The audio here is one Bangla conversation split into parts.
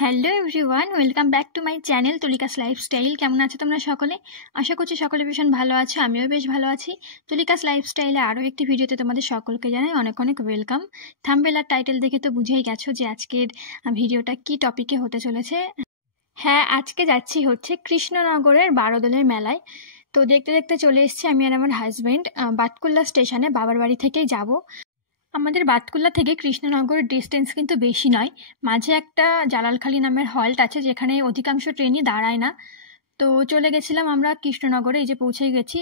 Hello everyone, welcome back to my channel Tulika's lifestyle. কেমন আছো তোমরা সকলে? আশা করছি সকলে ভীষণ ভালো আছো, আমিও বেশ ভালো আছি। তুলিকাস লাইফস্টাইলে আরও একটি ভিডিওতে তোমাদের সকলকে জানাই অনেক অনেক ওয়েলকাম। থাম্বনেল আর টাইটেল দেখে তো বুঝেই গেছো যে আজকের ভিডিওটা কি টপিকে হতে চলেছে। হ্যাঁ, আজকে যাচ্ছি হচ্ছে কৃষ্ণনগরের বারোদলের মেলায়। তো দেখতে দেখতে চলে এসেছি আমি আর আমার হাজব্যান্ড বাটকুল্লা স্টেশনে। বাবার বাড়ি থেকেই যাব। আমাদের বাতকুল্লা থেকে কৃষ্ণনগর ডিস্টেন্স কিন্তু বেশি নয়। মাঝে একটা জালালখালি নামের হল্ট আছে যেখানে অধিকাংশ ট্রেনই দাঁড়ায় না। তো চলে গেছিলাম আমরা কৃষ্ণনগরে, এই যে পৌঁছেই গেছি।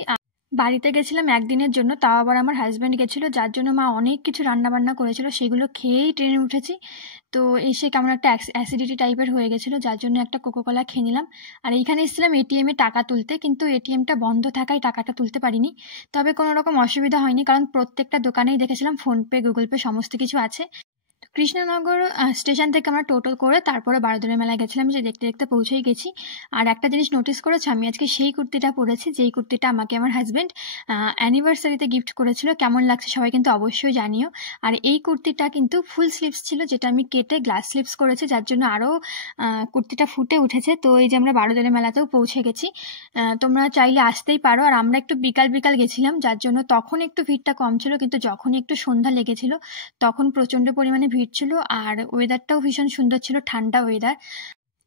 বাড়িতে গেছিলাম একদিনের জন্য, তাও আবার আমার হাজব্যান্ড গেছিলো, যার জন্য মা অনেক কিছু রান্নাবান্না করেছিল, সেগুলো খেয়েই ট্রেনে উঠেছি। তো এসে কেমন একটা অ্যাসিডিটি টাইপের হয়ে গেছিলো, যার জন্য একটা কোকোকোলা খেয়ে নিলাম। আর এইখানে এসেছিলাম এটিএমে টাকা তুলতে, কিন্তু এটিএমটা বন্ধ থাকায় টাকাটা তুলতে পারিনি। তবে কোনো রকম অসুবিধা হয়নি, কারণ প্রত্যেকটা দোকানেই দেখেছিলাম ফোনপে, গুগল পে সমস্ত কিছু আছে। কৃষ্ণনগর স্টেশন থেকে আমরা টোটো করে তারপরে বারোদলের মেলায় গেছিলাম, যে দেখতে দেখতে পৌঁছেই গেছি। আর একটা জিনিস নোটিস করেছো, আমি আজকে সেই কুর্তিটা পরেছি যেই কুর্তিটা আমাকে আমার হাজব্যান্ড অ্যানিভার্সারিতে গিফট করেছিল। কেমন লাগছে সবাই কিন্তু অবশ্যই জানিও। আর এই কুর্তিটা কিন্তু ফুল স্লিভস ছিল, যেটা আমি কেটে গ্লাস স্লিভস করেছি, যার জন্য আরও কুর্তিটা ফুটে উঠেছে। তো এই যে আমরা বারোদলের মেলাতেও পৌঁছে গেছি। তোমরা চাইলে আসতেই পারো। আর আমরা একটু বিকাল বিকাল গেছিলাম, যার জন্য তখন একটু ভিড়টা কম ছিল, কিন্তু যখনই একটু সন্ধ্যা লেগেছিল তখন প্রচণ্ড পরিমাণে ভিড় ছিল। আর ওয়েদারটাও ভীষণ সুন্দর ছিল, ঠান্ডা ওয়েদার।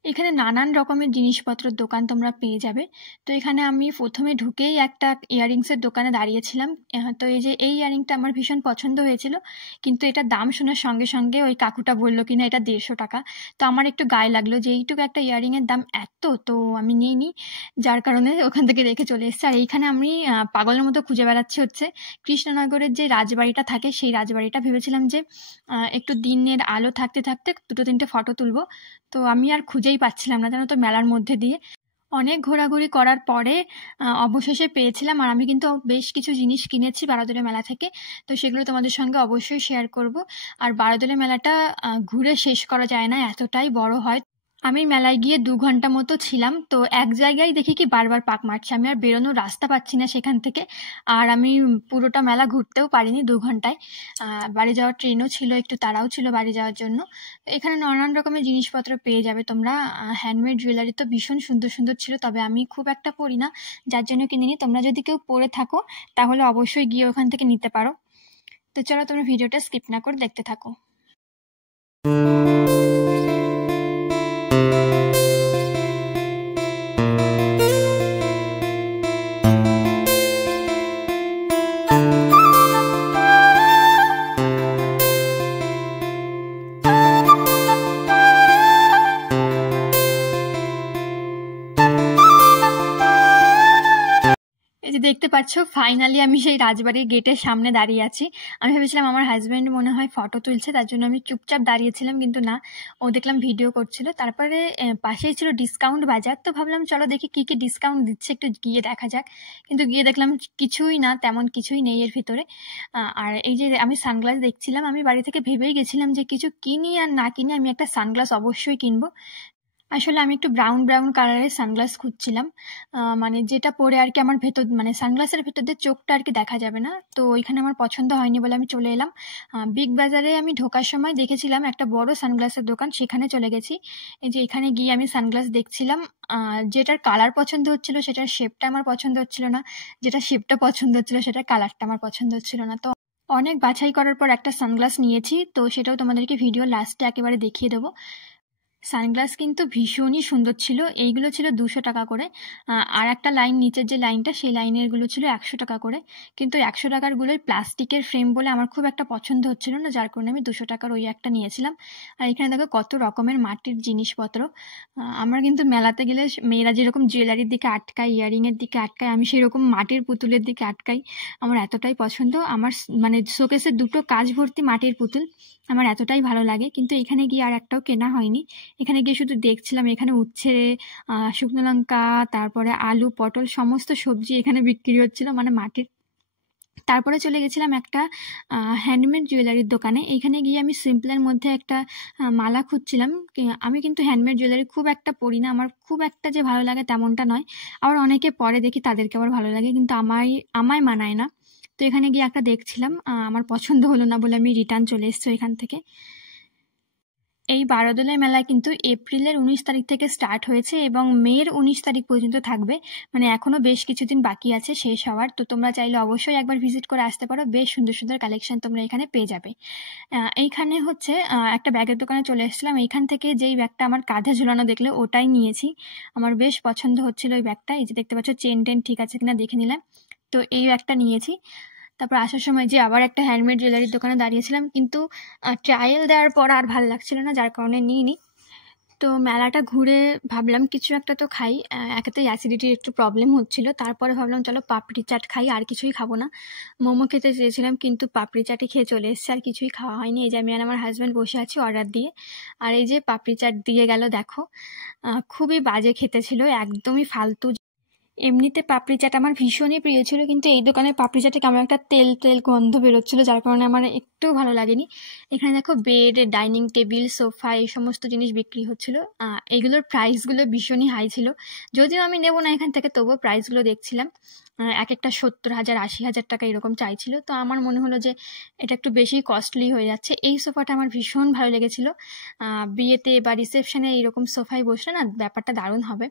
এখানে নানান রকমের জিনিসপত্রের দোকান তোমরা পেয়ে যাবে। তো এখানে আমি প্রথমে ঢুকেই একটা ইয়াররিংসের দোকানে দাঁড়িয়েছিলাম। তো এই যে এই ইয়াররিংটা আমার ভীষণ পছন্দ হয়েছিল, কিন্তু এটার দাম শোনার সঙ্গে সঙ্গে ওই কাকুটা বললো কিনা এটা 150 টাকা। তো আমার একটু গায়ে লাগলো যে এইটুকু একটা ইয়াররিংয়ের দাম এত, তো আমি নিইনি, যার কারণে ওখান থেকে রেখে চলে এসেছি। আর এইখানে আমি পাগলের মতো খুঁজে বেড়াচ্ছি হচ্ছে কৃষ্ণনগরের যে রাজবাড়িটা থাকে, সেই রাজবাড়িটা। ভেবেছিলাম যে একটু দিনের আলো থাকতে থাকতে দুটো তিনটে ফটো তুলবো। তো আমি আর খুঁজেই পাচ্ছিলাম না, জানো তো, মেলার মধ্যে দিয়ে অনেক ঘোরাঘুরি করার পরে অবশেষে পেয়েছিলাম। আর আমি কিন্তু বেশ কিছু জিনিস কিনেছি বারোদলের মেলা থেকে, তো সেগুলো তোমাদের সঙ্গে অবশ্যই শেয়ার করব। আর বারোদলের মেলাটা ঘুরে শেষ করা যায় না, এতটাই বড় হয়। আমি মেলায় গিয়ে 2 ঘন্টা মতো ছিলাম। তো এক জায়গায় দেখি কি বারবার পাক মারছে, আমি আর বেরোনোর রাস্তা পাচ্ছি না সেখান থেকে। আর আমি পুরোটা মেলা ঘুরতেও পারিনি 2 ঘন্টায়। বাড়ি যাওয়ার ট্রেনও ছিল, একটু তাড়াও ছিল বাড়ি যাওয়ার জন্য। এখানে নানান রকমের জিনিসপত্র পেয়ে যাবে তোমরা। হ্যান্ডমেড জুয়েলারি তো ভীষণ সুন্দর সুন্দর ছিল, তবে আমি খুব একটা পরি না, যার জন্য কিনিনি। তোমরা যদি কেউ পরে থাকো তাহলে অবশ্যই গিয়ে ওখান থেকে নিতে পারো। তো চলো তোমরা ভিডিওটা স্কিপ না করে দেখতে থাকো। এই যে দেখতে পাচ্ছ, ফাইনালি আমি সেই রাজবাড়ির গেটের সামনে দাঁড়িয়ে আছি। আমি ভেবেছিলাম আমার হাজব্যান্ড মনে হয় ফটো তুলছে, তার জন্য আমি চুপচাপ দাঁড়িয়েছিলাম, কিন্তু না, ও দেখলাম ভিডিও করছিল। তারপরে পাশেই ছিল ডিসকাউন্ট বাজার, তো ভাবলাম চলো দেখি কী কী ডিসকাউন্ট দিচ্ছে, একটু গিয়ে দেখা যাক। কিন্তু গিয়ে দেখলাম কিছুই না, তেমন কিছুই নেই এর ভিতরে। আর এই যে আমি সানগ্লাস দেখছিলাম, আমি বাড়ি থেকে ভেবেই গেছিলাম যে কিছু কিনি আর না কিনি আমি একটা সানগ্লাস অবশ্যই কিনবো। আসলে আমি একটু ব্রাউন ব্রাউন কালারের সানগ্লাস খুঁজছিলাম, মানে যেটা পরে আর কি আমার ভেতর, মানে সানগ্লাসের ভেতর দিয়ে চোখটা আর কি দেখা যাবে না। তো ওইখানে আমার পছন্দ হয়নি বলে আমি চলে এলাম। বিগ বাজারে আমি ঢোকার সময় দেখেছিলাম একটা বড় সানগ্লাসের দোকান, সেখানে চলে গেছি। এই যে এখানে গিয়ে আমি সানগ্লাস দেখছিলাম, যেটার কালার পছন্দ হচ্ছিল সেটার শেপটা আমার পছন্দ হচ্ছিল না, যেটা শেপটা পছন্দ হচ্ছিল সেটার কালারটা আমার পছন্দ হচ্ছিল না। তো অনেক বাছাই করার পর একটা সানগ্লাস নিয়েছি, তো সেটাও তোমাদেরকে ভিডিও লাস্টে একেবারে দেখিয়ে দেবো। সানগ্লাস কিন্তু ভীষণই সুন্দর ছিল। এইগুলো ছিল 200 টাকা করে। আর একটা লাইন, নিচের যে লাইনটা, সেই লাইনেরগুলো ছিল 100 টাকা করে। কিন্তু 100 টাকারগুলোই প্লাস্টিকের ফ্রেম বলে আমার খুব একটা পছন্দ হচ্ছিল না, যার কারণে আমি 200 টাকার ওই একটা নিয়েছিলাম। আর এখানে দেখো কত রকমের মাটির জিনিসপত্র। আমার কিন্তু মেলাতে গেলে মেয়েরা যেরকম জুয়েলারির দিকে আটকায়, ইয়াররিংয়ের দিকে আটকায়, আমি সেরকম মাটির পুতুলের দিকে আটকাই। আমার এতটাই পছন্দ, আমার মানে শোকেসে 2টো কাঁচ ভর্তি মাটির পুতুল, আমার এতটাই ভালো লাগে। কিন্তু এখানে গিয়ে আর একটাও কেনা হয়নি। এখানে গিয়ে শুধু দেখছিলাম। এখানে উচ্ছে, শুকনো লঙ্কা, তারপরে আলু, পটল, সমস্ত সবজি এখানে বিক্রি হচ্ছিল, মানে মাটির। তারপরে চলে গেছিলাম একটা হ্যান্ডমেড জুয়েলারির দোকানে। এইখানে গিয়ে আমি সিম্পলের মধ্যে একটা মালা খুঁজছিলাম। আমি কিন্তু হ্যান্ডমেড জুয়েলারি খুব একটা পরি না, আমার খুব একটা যে ভালো লাগে তেমনটা নয়। আবার অনেকে পরে দেখি তাদেরকে আবার ভালো লাগে, কিন্তু আমায় মানায় না। তো এখানে গিয়ে একটা দেখছিলাম, আমার পছন্দ হলো না বলে আমি রিটার্ন চলে এসেছি এখান থেকে। এই বারোদোলাই মেলা কিন্তু এপ্রিলের 19 তারিখ থেকে স্টার্ট হয়েছে এবং মের 19 তারিখ পর্যন্ত থাকবে, মানে এখনো বেশ কিছুদিন বাকি আছে শেষ হওয়ার। তো তোমরা চাইলে অবশ্যই একবার ভিজিট করে আসতে পারো, বেশ সুন্দর সুন্দর কালেকশন তোমরা এখানে পেয়ে যাবে। এইখানে হচ্ছে একটা ব্যাগের দোকানে চলে এসেছিলাম। এইখান থেকে যেই ব্যাগটা আমার কাঁধে ঝুলানো দেখলে ওটাই নিয়েছি, আমার বেশ পছন্দ হচ্ছিল ওই ব্যাগটা। এই যে দেখতে পাচ্ছ চেন টেন ঠিক আছে কিনা দেখে নিলাম, তো এই ব্যাগটা নিয়েছি। তারপর আসার সময় যে আবার একটা হ্যান্ডমেড জুয়েলারির দোকানে দাঁড়িয়েছিলাম, কিন্তু ট্রায়াল দেওয়ার পর আর ভাল লাগছিল না, যার কারণে নিইনি। তো মেলাটা ঘুরে ভাবলাম কিছু একটা তো খাই, একেতেই অ্যাসিডিটির একটু প্রবলেম হচ্ছিল। তারপরে ভাবলাম চলো পাপড়ি চাট খাই, আর কিছুই খাবো না। মোমো খেতে চেয়েছিলাম কিন্তু পাপড়ি চাটই খেয়ে চলে এসেছে, আর কিছুই খাওয়া হয়নি। এই যে আমি আর আমার হাজব্যান্ড বসে আছি অর্ডার দিয়ে, আর এই যে পাপড়ি চাট দিয়ে গেল দেখো, খুবই বাজে খেতে ছিল, একদমই ফালতু। এমনিতে পাপড়ি চাট আমার ভীষণই প্রিয় ছিল, কিন্তু এই দোকানের পাপড়ি চাটে কেমন একটা তেল তেল গন্ধ বেরোচ্ছিল, যার কারণে আমার একটুও ভালো লাগেনি। এখানে দেখো বেড, ডাইনিং টেবিল, সোফা এই সমস্ত জিনিস বিক্রি হচ্ছিল। এইগুলোর প্রাইসগুলো ভীষণই হাই ছিল, যদিও আমি নেবো না এখান থেকে, তবুও প্রাইসগুলো দেখছিলাম। এক একটা 70,000 80,000 টাকা এরকম চাইছিল। তো আমার মনে হলো যে এটা একটু বেশি কস্টলি হয়ে যাচ্ছে। এই সোফাটা আমার ভীষণ ভালো লেগেছিল, বিয়েতে বা রিসেপশনে এইরকম সোফায় বসলে না ব্যাপারটা দারুণ হবে।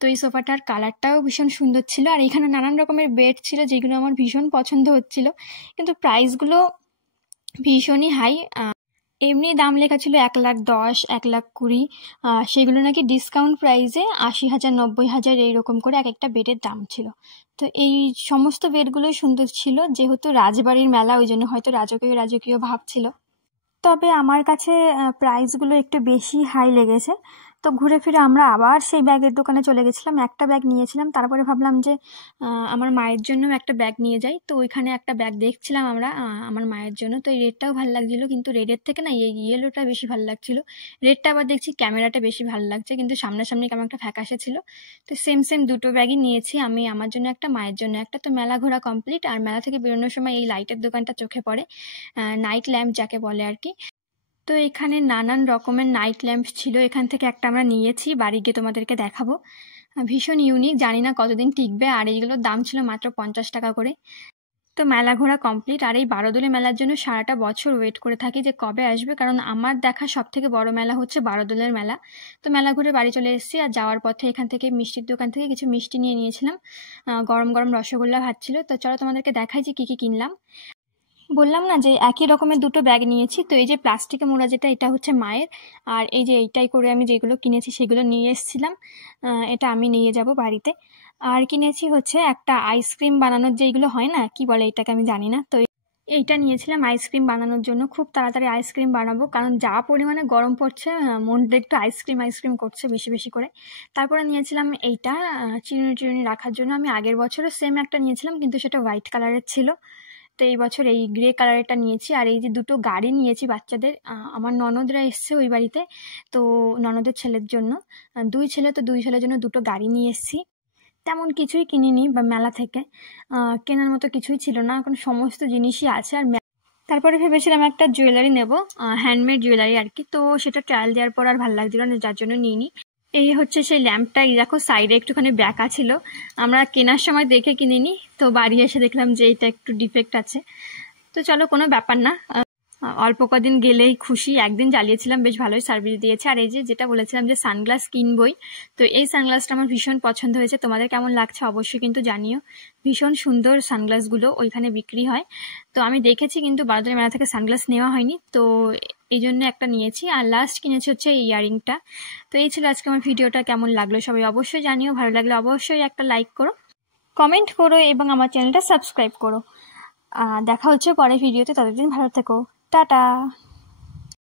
তো এই সোফাটার কালারটাও ভীষণ সুন্দর ছিল, আর এখানে নানান রকমের বেড ছিল যেগুলো আমার ভীষণ পছন্দ হচ্ছিল, কিন্তু প্রাইসগুলো ভীষণই হাই। এমনি দাম লেখা ছিল 1,10,000 1,20,000, সেগুলো নাকি ডিসকাউন্ট প্রাইসে 80,000 90,000 এইরকম করে এক একটা বেডের দাম ছিল। তো এই সমস্ত বেডগুলোই সুন্দর ছিল, যেহেতু রাজবাড়ির মেলা ওই জন্য হয়তো রাজকীয় রাজকীয় ভাব ছিল। তবে আমার কাছে প্রাইসগুলো একটু বেশি হাই লেগেছে। তো ঘুরে ফিরে আমরা আবার সেই ব্যাগের দোকানে চলে গেছিলাম, একটা ব্যাগ নিয়েছিলাম। তারপরে ভাবলাম যে আমার মায়ের জন্যও একটা ব্যাগ নিয়ে যাই। তো ওইখানে একটা ব্যাগ দেখছিলাম আমরা আমার মায়ের জন্য। তো এই রেডটাও ভালো লাগছিলো, কিন্তু রেডের থেকে না এই ইয়েলোটা বেশি ভালো লাগছিলো। রেডটা আবার দেখছি ক্যামেরাটা বেশি ভালো লাগছে, কিন্তু সামনাসামনি কেমন একটা ফ্যাকাশে ছিল। তো সেম দুটো ব্যাগই নিয়েছি, আমি আমার জন্য একটা, মায়ের জন্য একটা। তো মেলা ঘোরা কমপ্লিট, আর মেলা থেকে বেরোনোর সময় এই লাইটের দোকানটা চোখে পড়ে, নাইট ল্যাম্প যাকে বলে আর কি। তো এখানে নানান রকমের নাইট ল্যাম্প ছিল, এখান থেকে একটা আমরা নিয়েছি, বাড়ি গিয়ে তোমাদেরকে দেখাবো। ভীষণ ইউনিক, জানি না কতদিন টিকবে, আর এইগুলোর দাম ছিল মাত্র 50 টাকা করে। তো মেলা ঘোরা কমপ্লিট, আর এই বারোদোলে মেলার জন্য সারাটা বছর ওয়েট করে থাকি যে কবে আসবে, কারণ আমার দেখা সব থেকে বড় মেলা হচ্ছে বারোদোলের মেলা। তো মেলা ঘুরে বাড়ি চলে এসেছি, আর যাওয়ার পথে এখান থেকে মিষ্টির দোকান থেকে কিছু মিষ্টি নিয়ে নিয়েছিলাম, গরম গরম রসগোল্লা ভাত ছিল। তো চলো তোমাদেরকে দেখাই যে কী কী কিনলাম। বললাম না যে একই রকমের দুটো ব্যাগ নিয়েছি। তো এই যে প্লাস্টিকে মোড়া যেটা, এটা হচ্ছে মায়ের, আর এই যে এইটাই করে আমি যেগুলো কিনেছি সেগুলো নিয়ে এসেছিলাম, এটা আমি নিয়ে যাব বাড়িতে। আর কিনেছি হচ্ছে একটা আইসক্রিম বানানোর যেইগুলো হয় না, কি বলে এটাকে আমি জানি না। তো এইটা নিয়েছিলাম আইসক্রিম বানানোর জন্য, খুব তাড়াতাড়ি আইসক্রিম বানাবো, কারণ যা পরিমাণে গরম পড়ছে মনটা একটু আইসক্রিম করছে বেশি বেশি করে। তারপরে নিয়েছিলাম এইটা চিরুনি রাখার জন্য। আমি আগের বছরও সেম একটা নিয়েছিলাম, কিন্তু সেটা হোয়াইট কালারের ছিল। তো এই বছর এই গ্রে কালারেরটা নিয়েছি। আর এই যে দুটো গাড়ি নিয়েছি বাচ্চাদের, আমার ননদরা এসছে ওই বাড়িতে, তো ননদের ছেলের জন্য, 2 ছেলে, তো 2 ছেলের জন্য দুটো গাড়ি নিয়ে এসেছি। তেমন কিছুই কিনিনি বা মেলা থেকে, কেনার মতো কিছুই ছিল না, এখন সমস্ত জিনিসই আছে। আর তারপরে ভেবেছিলাম একটা জুয়েলারি নেব, হ্যান্ডমেড জুয়েলারি আর কি। তো সেটা ট্রায়াল দেওয়ার পর আর ভালো লাগছিল না, যার জন্য নিইনি। এই হচ্ছে সেই ল্যাম্পটা, এই দেখো সাইডে একটুখানি ব্যাকা ছিল, আমরা কেনার সময় দেখে কিনিনি, তো বাড়ি এসে দেখলাম যে এটা একটু ডিফেক্ট আছে। তো চলো, কোনো ব্যাপার না, অল্প কদিন গেলেই খুশি। একদিন জ্বালিয়েছিলাম, বেশ ভালোই সার্ভিস দিয়েছে। আর এই যে যেটা বলেছিলাম যে সানগ্লাস কিনবই, তো এই সানগ্লাসটা আমার ভীষণ পছন্দ হয়েছে। তোমাদের কেমন লাগছে অবশ্যই কিন্তু জানিও, ভীষণ সুন্দর সানগ্লাসগুলো ওইখানে বিক্রি হয়। তো আমি দেখেছি, কিন্তু বারোদোলা মেলা থেকে সানগ্লাস নেওয়া হয়নি, তো এই জন্য একটা নিয়েছি। আর লাস্ট কিনেছি হচ্ছে এই ইয়ারিংটা। তো এই ছিল আজকে আমার ভিডিওটা, কেমন লাগলো সবাই অবশ্যই জানিও, ভালো লাগলে অবশ্যই একটা লাইক করো, কমেন্ট করো এবং আমার চ্যানেলটা সাবস্ক্রাইব করো। দেখা হচ্ছে পরের ভিডিওতে, ততদিন ভালো থেকো, টাটা।